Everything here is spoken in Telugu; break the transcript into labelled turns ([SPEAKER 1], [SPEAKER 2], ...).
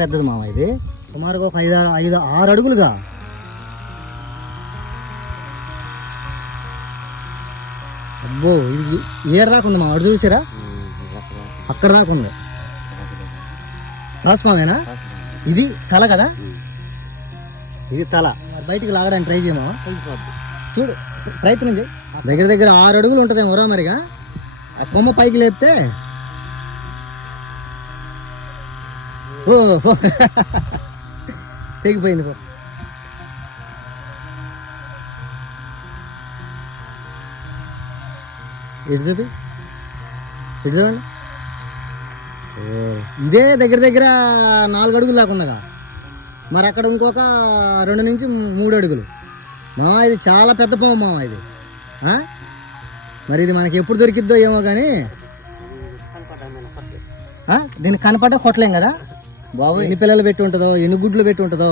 [SPEAKER 1] పెద్దది మామ ఇది. సుమారుగా ఒక ఐదు ఆరు- ఐదు ఆరు అడుగులుగా. అబ్బో ఇది ఏడు దాకా ఉంది మామ. అడు చూసారా? అక్కడ దాకా ఉంది. రాసుమామేనా ఇది తల కదా? ఇది తల. బయటికి లాగడానికి ట్రై చేయమా చూడు ప్రయత్నం చేయి. దగ్గర దగ్గర ఆరు అడుగులు ఉంటుందేమో మరిగా. ఆ కొమ్మ పైకి లేపితే ఓ. తెగిపోయింది పో. ఇటు చూపి? ఇటు చూడండి? ఓ, ఇదే దగ్గర దగ్గర నాలుగు అడుగులు దాకా ఉందగా మరి అక్కడ ఇంకొక రెండు నుంచి మూడు అడుగులు. మామ ఇది చాలా పెద్ద పాము మామ ఇది. ఆ? మరి ఇది మనకి ఎప్పుడు దొరికిద్దో ఏమో కానీ? దీనికి కనపడ్డా కొట్టలేం కదా? బాబు ఎన్ని పిల్లలు పెట్టి ఉంటుందో ఎన్ని గుడ్లు పెట్టి ఉంటుందో.